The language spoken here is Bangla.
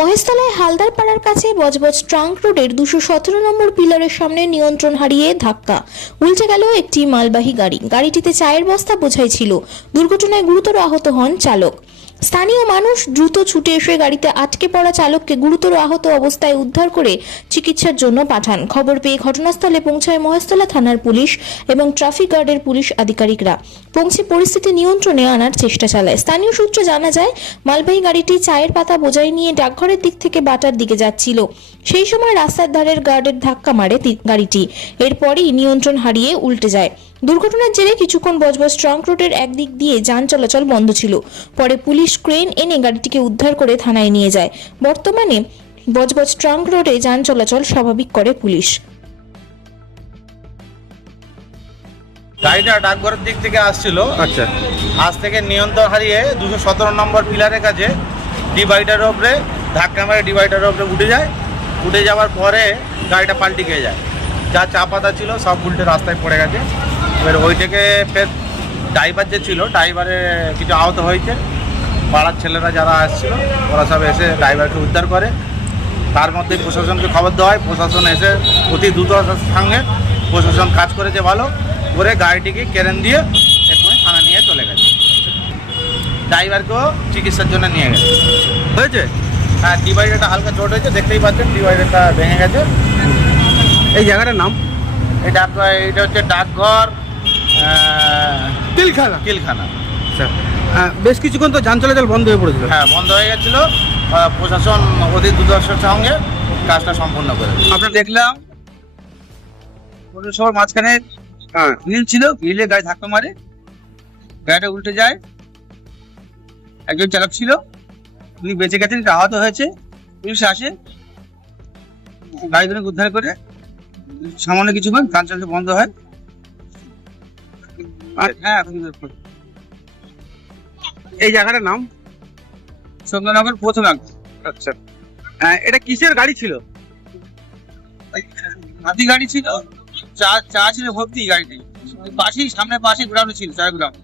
মহেশতলায় হালদার পাড়ার কাছে বজবজ ট্রাঙ্ক রোডের দুশো সতেরো নম্বর পিলারের সামনে নিয়ন্ত্রণ হারিয়ে ধাক্কা। উল্টে গেল একটি মালবাহী গাড়ি। গাড়িটিতে চায়ের বস্তা বোঝাই ছিল। দুর্ঘটনায় গুরুতর আহত হন চালক। স্থানীয় মানুষ দ্রুত ছুটে এসে গাড়িতে আটকে পড়া চালককে গুরুতর আহত অবস্থায় উদ্ধার করে চিকিৎসার জন্য পাঠান। খবর পেয়ে ঘটনাস্থলে পৌঁছায় মহেশতলা থানার পুলিশ এবং ট্রাফিক গার্ডের পুলিশ আধিকারিকরা। পৌঁছে পরিস্থিতি নিয়ন্ত্রণে আনার চেষ্টা চালায়। স্থানীয় সূত্রে জানা যায়, মালবাহী গাড়িটি চায়ের পাতা বোঝাই নিয়ে ডাকঘরের দিক থেকে বাটার দিকে যাচ্ছিল। সেই সময় রাস্তার ধারের গার্ডের ধাক্কা মারে গাড়িটি। এরপরই নিয়ন্ত্রণ হারিয়ে উল্টে যায়। দুর্ঘটনার জেরে কিছুক্ষণ বজবজ ট্রাঙ্ক রোডের একদিক দিয়ে যান চলাচল বন্ধ ছিল। পরে পুলিশ ক্রেন এনে গাড়িটিকে উদ্ধার করে থানায় নিয়ে যায়। বর্তমানে বজবজ ট্রাঙ্ক রোডে যান চলাচল স্বাভাবিক করে পুলিশ। গাড়িটা ডাকঘরের দিক থেকে আসছিল। আচ্ছা। আজ থেকে নিয়ন্ত্রণ হারিয়ে দুশো সতেরো নম্বর পিলারের কাছে ডিভাইডারের ওপরে ধাক্কা মেরে ডিভাইডারের ওপরে উঠে যায়। উঠে যাওয়ার পরে গাড়িটা পাল্টি খেয়ে যায়। যা চা পাতা ছিল সব উল্টে রাস্তায় পড়ে গেছে। এবার ওই থেকে ফের ড্রাইভার যে ছিল ড্রাইভারে কিছু আহত হয়েছে। পাড়ার ছেলেরা যারা আসছিল ওরা সব এসে ড্রাইভারকে উদ্ধার করে। তার মধ্যে প্রশাসনকে খবর দেওয়া হয় প্রশাসন এসে অতি দ্রুততার সঙ্গে প্রশাসন কাজ করেছে ভালো করে গাড়িটিকে কেরেন দিয়ে এক্ষুনি থানা নিয়ে চলে গেছে। ড্রাইভারকেও চিকিৎসার জন্য নিয়ে গেছে। হয়েছে? হ্যাঁ ডিভাইডারটা হালকা চোট হয়েছে দেখতেই পাচ্ছেন ডিভাইডারটা ভেঙে গেছে। এই জায়গাটার নাম? এটা এটা হচ্ছে ডাকঘর কিলখানা কিলখানা আচ্ছা। বেশ কিছুক্ষণ তো যান চলাচল বন্ধ হয়ে পড়েছিল। হ্যাঁ বন্ধ হয়ে গেছিল। প্রশাসন অতি দ্রুততার সঙ্গে কাজটা সম্পূর্ণ করে। আমরা দেখলাম পৌরসভার মাঝখানে হ্যাঁ। গ্রিল ছিল গ্রিলে গাড়ি ধাক্কা মারে গাড়িটা উল্টে যায়। একজন চালক ছিল উনি বেঁচে গেছেন আহত হয়েছে পুলিশ আসে গাড়ি ধরে উদ্ধার করে সামান্য কিছুক্ষণ গান চলতে বন্ধ হয়। হ্যাঁ এখন এই জায়গাটার নাম? চন্দ্রনগর প্রথম আচ্ছা। আহ, এটা কিসের গাড়ি ছিল? হাতি গাড়ি ছিল। চা চা ছিল ভর্তি গাড়িতে পাশেই সামনে পাশে গ্রাউন্ড ছিল চার গ্রাউন্ড